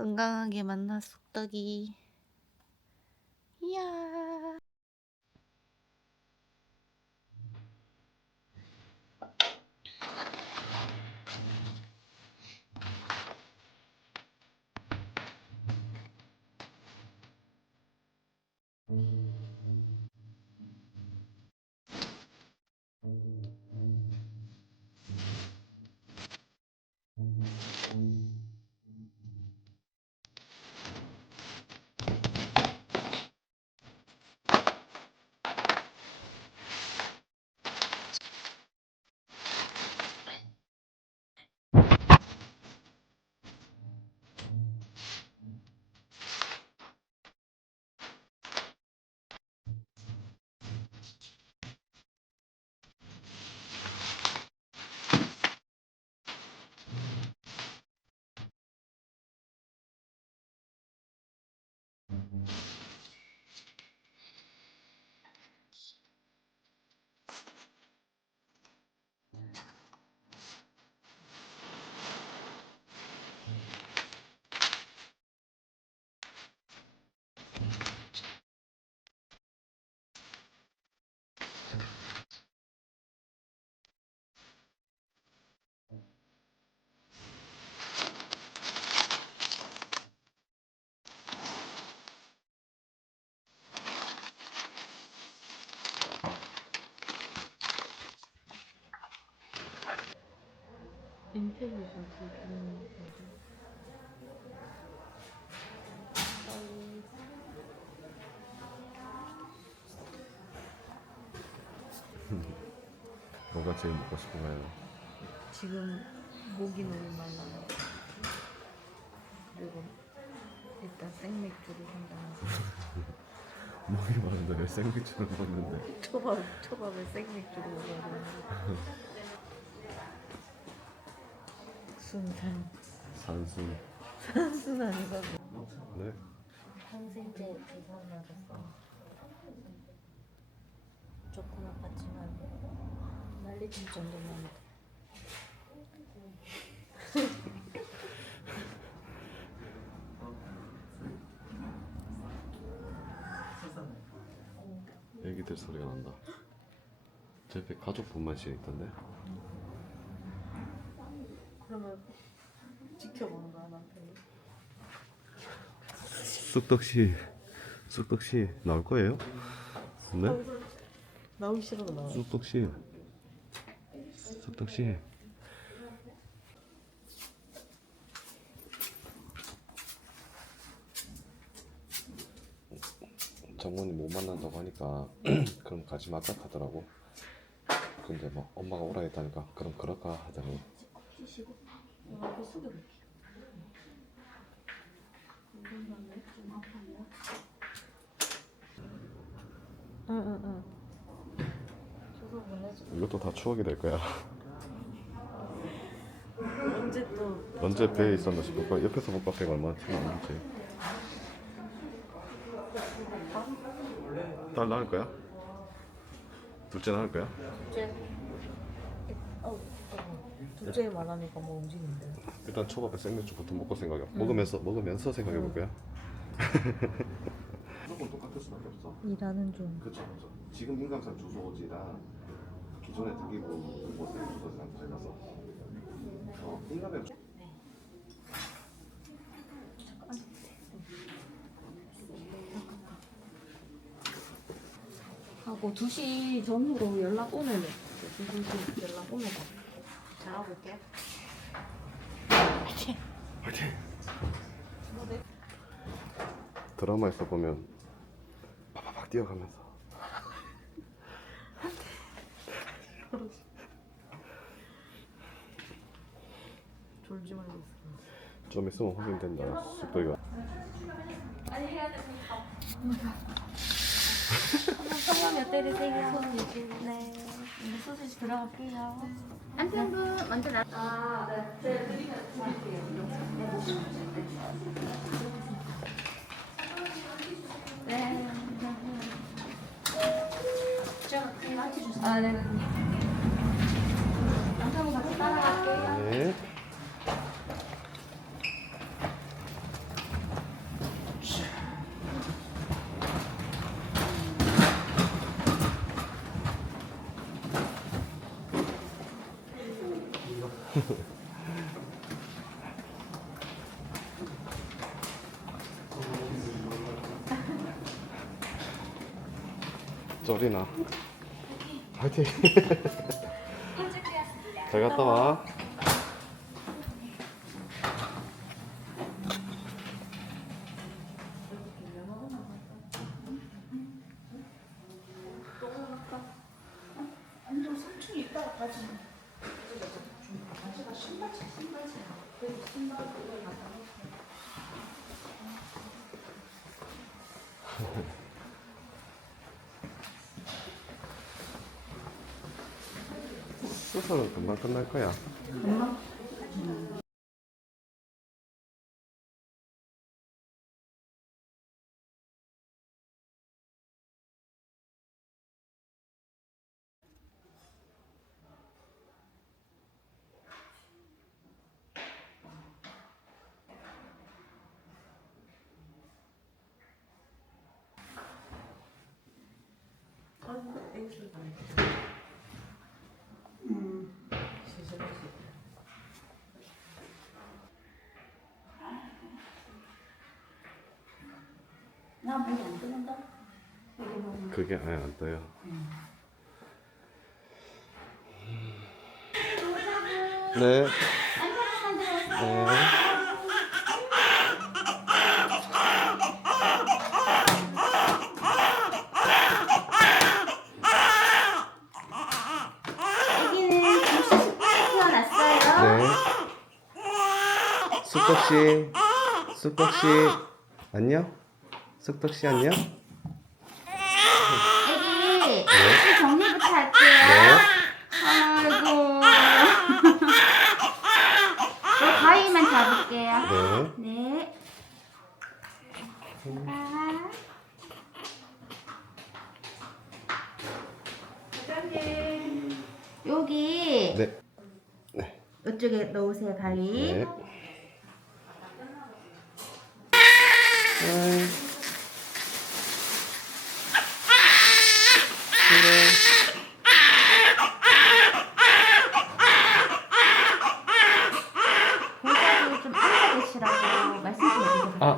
건강하게 만나 쑥떡이. 이야. 뭐가 제일 먹고 싶은가요? 지금 목이 너무 말라요. 그리고 일단 생맥주를 한다면서 먹이 많은데 왜 생맥주를 먹는데 초밥 초밥에 생맥주를 먹어야 되는 데 순산 산수 산순 아니고 네? 항생제 주사 맞았어. 조금 아팠지만 정도면 돼. 애기들 소리가 난다 저 옆에 가족 분만실 있던데 그러면 지켜보는 거야 남편이. 쑥떡씨 쑥떡씨 나올 거예요? 네? 나오기 싫어도 나와. 쑥떡씨 쑥떡씨 장모님 못 만난다고 하니까 그럼 가지 말까 하더라고 근데 뭐 엄마가 오라 했다니까 그럼 그럴까 하더니 쉬시고 이거 숙여볼게. 응응응. 저도 보내줘. 이것도 다 추억이 될 거야 언제 또 언제 배에 있었나 싶을 거야 옆에서 못 봤다가 얼마나 나지 딸 낳을 거야? 둘째 낳을 거야? 둘째 어, 어. 둘째 말하니까 뭐 움직인대. 일단 초밥에 생맥주부터 먹고 생각해. 먹으면서 먹으면서 생각해 볼 거야 조금 똑같을 수밖에 없어. 일하는 중. 그렇죠 그렇죠 지금 인강산 주소지랑 기존에 등기부 곳의 주소지랑 달라서. 어 인감에 하고 2시 전후로 연락 오면은 2시 연락 오면 잘하고 올게. 파이팅. 화이팅 드라마에서 보면 팍팍팍 뛰어가면서 졸지 말고 있어. 좀 있으면 확인된다 쑥돌이가 성함 몇 대리세요? 손이지. 네. 이제 수술 들어갈게요. 남편분 먼저 나. 네. 아, 네. 남편분 같이 따라갈게요. 네 나. 화이팅. 잘 갔다 와. 완전 3층에 있다가 빠지네. 수술은 금방 끝날 거야. 나 안. 그게 아예 안 떠요. 네. 네. 여기는 김씨 태어났어요. 네. 쑥덕 씨, 쑥덕 씨, 안녕. 쑥덕 씨 안녕. 여기 네. 정리부터 할게요. 아이고. 저 가위만 잡을게요. 네. 네. 아. 여기 네. 네. 이쪽에 넣으세요 가위. 네. 아이. 그래. 보자고 좀 앉아 계시라고 말씀 좀 해주세요. 아.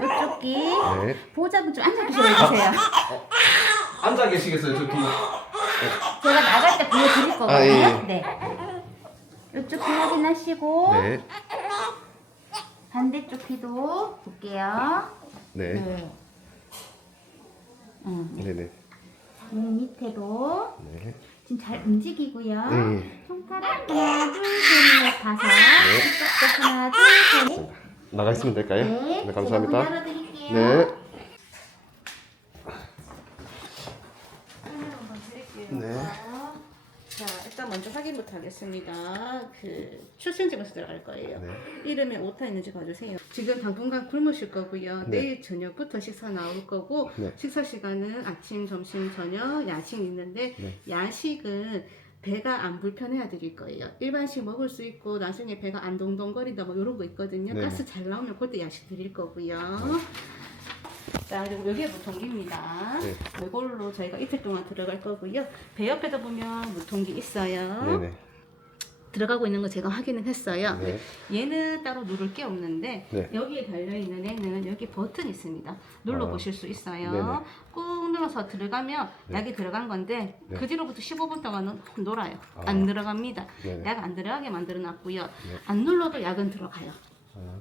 이쪽 귀 네. 보자고 좀 앉아 계시라고 해주세요. 앉아 계시겠어요, 저기. 제가 나갈 때 보여드릴 거거든요. 아, 예, 예. 네. 이쪽 귀 확인하시고 네. 반대쪽 귀도 볼게요. 네. 네. 음, 네, 네. 눈 밑에도 네. 지금 잘 움직이고요. 네. 손가락 하나, 둘, 셋, 넷, 다섯. 이쪽도 하나, 둘, 셋, 넷. 나가 있으면 될까요? 네. 네, 감사합니다. 제가 문 열어드릴게요. 네. 네. 자, 일단 먼저 확인부터 하겠습니다. 그 출생지부터 들어갈 거예요. 네. 이름에 오타 있는지 봐주세요. 지금 당분간 굶으실 거고요. 네. 내일 저녁부터 식사 나올 거고 네. 식사 시간은 아침, 점심, 저녁, 야식 있는데 네. 야식은 배가 안 불편해야 드릴 거예요. 일반식 먹을 수 있고 나중에 배가 안 동동거린다 뭐 이런 거 있거든요. 네. 가스 잘 나오면 그때 야식 드릴 거고요. 자 그리고 여기에 무통기입니다. 네. 이걸로 저희가 이틀 동안 들어갈 거고요. 배 옆에도 보면 무통기 있어요. 네네. 들어가고 있는 거 제가 확인을 했어요. 네. 얘는 따로 누를 게 없는데 네. 여기에 달려 있는 애는 여기 버튼 있습니다. 눌러 아, 보실 수 있어요. 네네. 꾹 눌러서 들어가면 네. 약이 들어간 건데 네. 그 뒤로부터 15분 동안은 놀아요. 아. 안 들어갑니다. 네네. 약 안 들어가게 만들어 놨고요. 네. 안 눌러도 약은 들어가요.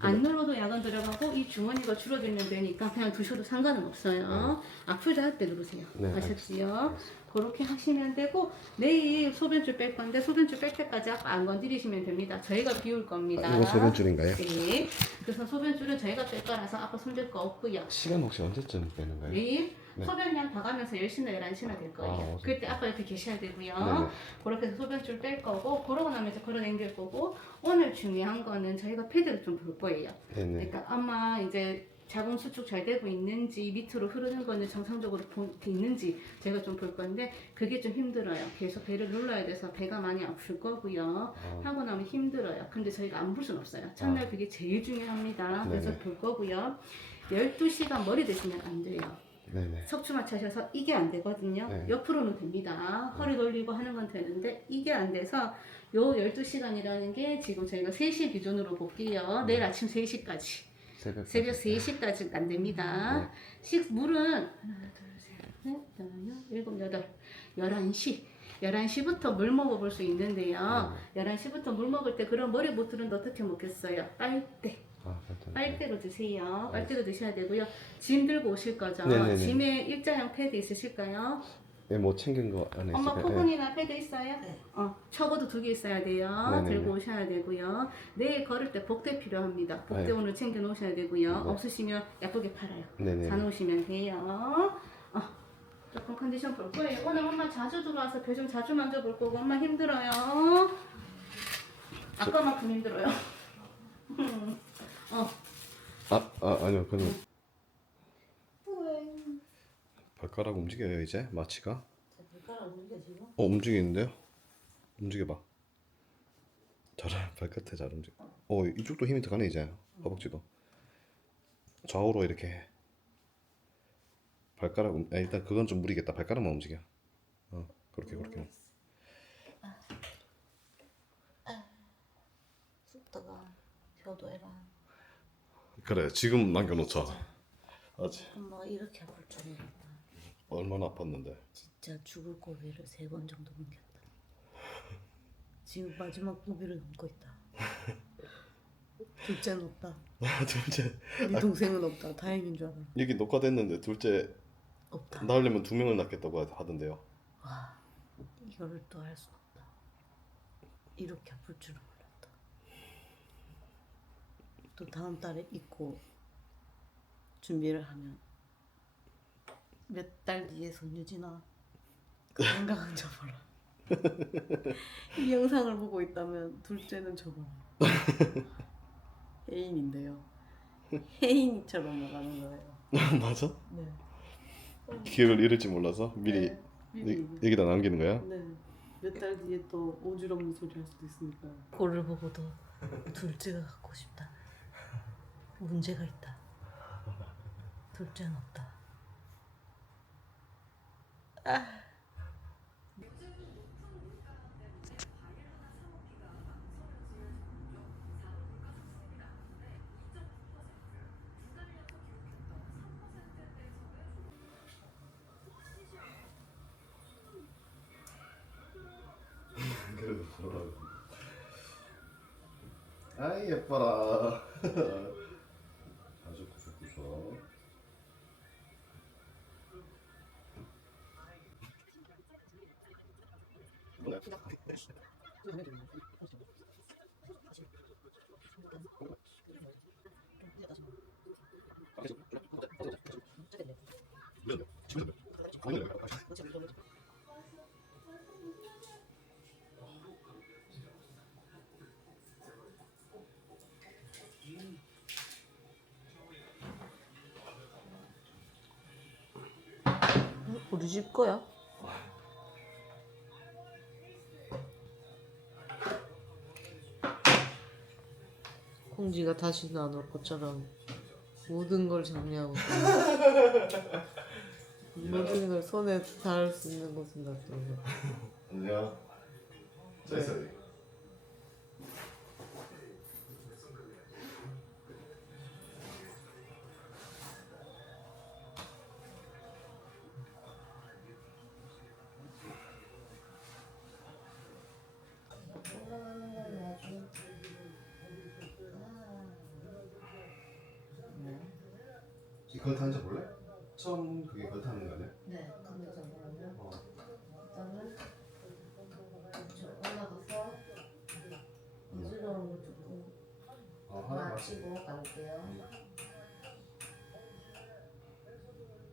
아, 안 눌러도 약은 들어가고 이 주머니가 줄어들면 되니까 그냥 두셔도 상관은 없어요. 아프다 할 때 누르세요. 네, 아셨지요? 그렇게 하시면 되고 내일 소변줄 뺄 건데 소변줄 뺄 때까지 아까 안 건드리시면 됩니다. 저희가 비울 겁니다. 아, 이거 소변줄인가요? 네. 그래서 소변줄은 저희가 뺄 거라서 아까 손댈 거 없고요. 시간 혹시 언제쯤 빼는 거예요? 내일 네. 소변량 다 가면서 10시나 11시나 될 거예요. 아. 그때 아빠 옆에 계셔야 되고요. 네네. 그렇게 해서 소변줄 뺄 거고 그러고 나면 이제 걸어당길 거고 오늘 중요한 거는 저희가 패드를 좀 볼 거예요. 네네. 그러니까 아마 이제 자궁 수축 잘 되고 있는지 밑으로 흐르는 거는 정상적으로 보- 돼 있는지 제가 좀 볼 건데 그게 좀 힘들어요. 계속 배를 눌러야 돼서 배가 많이 아플 거고요. 아, 하고 나면 힘들어요. 근데 저희가 안 볼 수는 없어요. 첫날 아. 그게 제일 중요합니다. 그래서 네네. 볼 거고요. 12시간 머리 대시면 안 돼요. 네네. 척추 마취하셔서 이게 안 되거든요. 네. 옆으로는 됩니다. 허리 돌리고 하는 건 되는데 이게 안 돼서 요 12시간이라는 게 지금 저희가 3시 기준으로 볼게요. 내일 아침 3시까지. 새벽. 새벽 3시까지 안 됩니다. 네. 식 물은 하나, 둘, 셋, 넷, 다섯, 여섯, 일곱, 여덟, 11시. 11시부터 물 먹어볼 수 있는데요. 네. 11시부터 물 먹을 때 그런 머리 보틀은 어떻게 먹겠어요? 빨대. 아. 빨대로 드세요. 빨대로 드셔야 되고요. 짐 들고 오실 거죠? 네네네. 짐에 일자형 패드 있으실까요? 예, 뭐 챙긴 거 안에 엄마 있어요. 포근이나 패드 있어요? 어, 적어도 두 개 있어야 돼요. 네네네. 들고 오셔야 되고요. 내일 걸을 때 복대 필요합니다. 복대 네. 오늘 챙겨 놓으셔야 되고요. 네. 없으시면 약국에 팔아요. 예. 네네. 사놓으시면 돼요. 어, 조금 컨디션 볼 거예요. 오늘 엄마 자주 들어와서 배 좀 자주 만져볼 거고 엄마 힘들어요. 아까만큼 힘들어요. 어, 아, 아 아니요 그냥. 발가락 움직여요 이제? 마취가? 발가락 움직여 지금? 어 움직이는데요? 움직여봐. 잘 발끝에 잘 움직여 어 이쪽도 힘이 들어가네 이제. 허벅지도. 좌우로 이렇게. 해. 발가락 움, 아, 일단 그건 좀 무리겠다. 발가락만 움직여. 어 그렇게 그렇게. 쑥다가. 효도해라. 그래 지금 남겨놓자 아직 엄마가 이렇게 아플 줄은. 얼마나 아팠는데 진짜 죽을 고비를 세 번 정도 넘겼다. 지금 마지막 고비를 넘고 있다. 둘째는 없다. 아 둘째 네 동생은 없다. 다행인 줄 알아. 여기 녹화됐는데 둘째 없다. 낳으려면 두 명을 낳겠다고 하던데요 와 이거를 또 할 수 없다. 이렇게 아플 줄은. 또 다음 달에 있고 준비를 하면 몇 달 뒤에 손유진아 그 건강한 접어라. 이 영상을 보고 있다면 둘째는 접어라. 혜인인데요. 혜인이처럼 나가는 거예요. 맞아? 네. 기억을 잃을지 몰라서 미리 네, 미리. 여- 여기다 남기는 거야? 네. 몇 달 뒤에 또 오주름 소리 할 수도 있으니까. 고를 보고도 둘째가 갖고 싶다. 문제가 있다. 둘째는 없다. 보라고. 아이 예뻐라. 우리 집 거야? 콩지가 다시 나올 것처럼 모든 걸 정리하고. 모든 걸 손에 닿을 수 있는 곳은 놔두고 안녕. 됐어. 이 걸터 앉아 볼래? 처음 그게 걸터 하는 거 아니야? 네, 근데 잠깐만요. 어. 일단은 저 올라가서 거 조금 어, 하나 마치고 갈게요.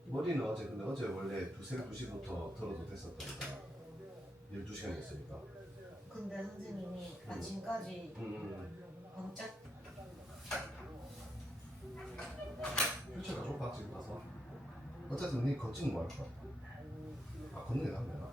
머리는 어제 근데 어제 원래 두 새벽 2시부터 털어도 됐었다니까 12 시간 됐으니까 근데 선생님이 아침까지 음 깜짝 휠체 좁아 지금 가서 어쨌든 니 걷지는 뭐할 거야 아 걷는 게 낫네 네.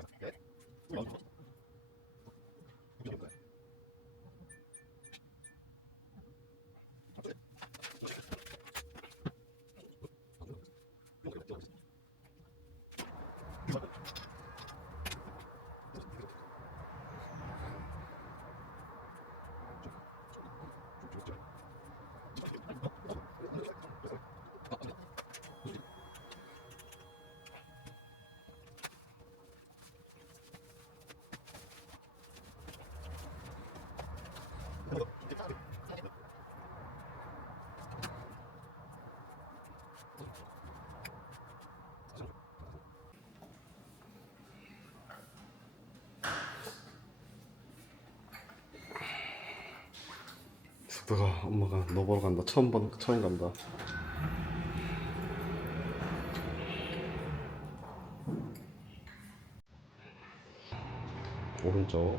숙부가 엄마가 너 보러 간다. 처음 번 처음 간다. 오른쪽.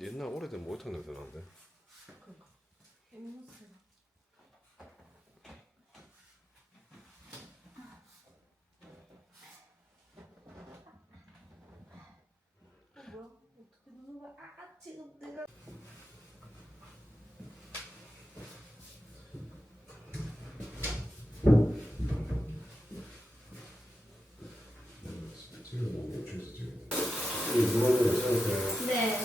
옛날 오래된 목욕탕 냄새 나는데. 그러니까 앵무새. 어 뭐야? 어떻게 누는 거야? 아 지금 내가 지금 뭐 멈춰서 지금. 이 물어도 괜찮으세요? 네,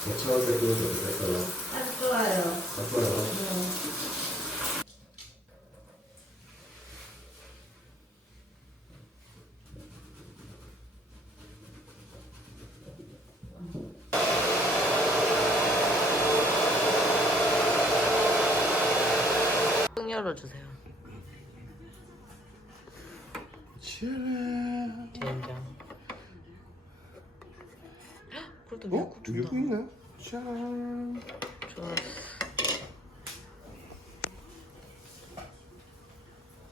5천 원대 끓여도 될까요? 아주 좋아요. 바꿔요. ưng 열어주세요. 치아라. 된장. 어? 미국 준다. 미국 있네. 짠. 좋아.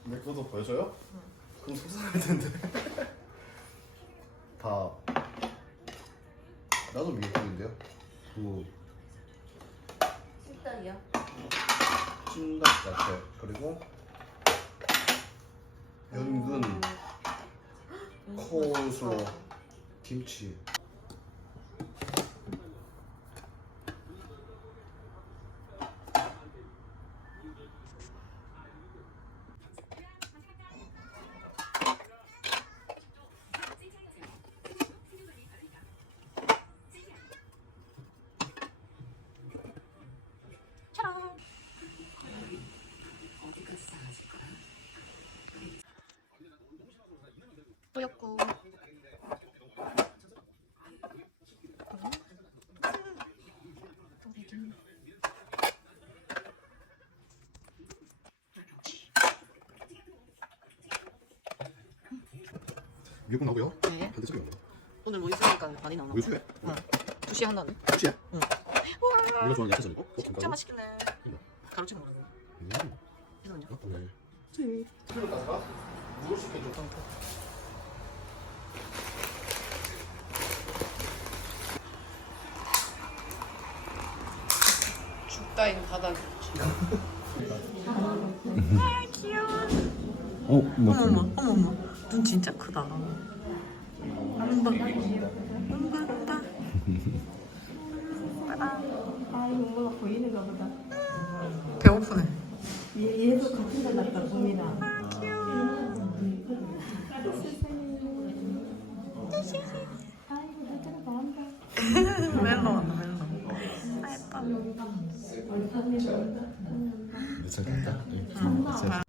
내 것도 보여줘요? 그럼 속상할 텐데. 다. 나도 미국인데요. 그 쑥떡이요? 찜닭 자체 그리고 연근, 코슬로, 김치. 미국 나고요? 네. 적이 없네. 오늘 뭐 있으니까 많이 나오나? 왜 수해? 응. 두시 한다네. 혹시야? 응. 네가 좋아하는 야채전이고? 어, 진짜 맛있겠네. 가루치 먹으라고. 음. 이거는요? 어, 네. 술을 가져가? 물 시켜줘. 죽다인 바닥. 어, 뭐, 어머머, 어머머. 눈 진짜 크다. 은박. 은박다. 아 이거 뭔가 보이는가 보다. 배고프네. 얘, 얘도 같은 데 같다 봄이랑. 아, 귀여워. 아이고 나처럼 나온다. 멜로 왔다, 멜로. 아, 예뻐. 괜찮겠다. 참나.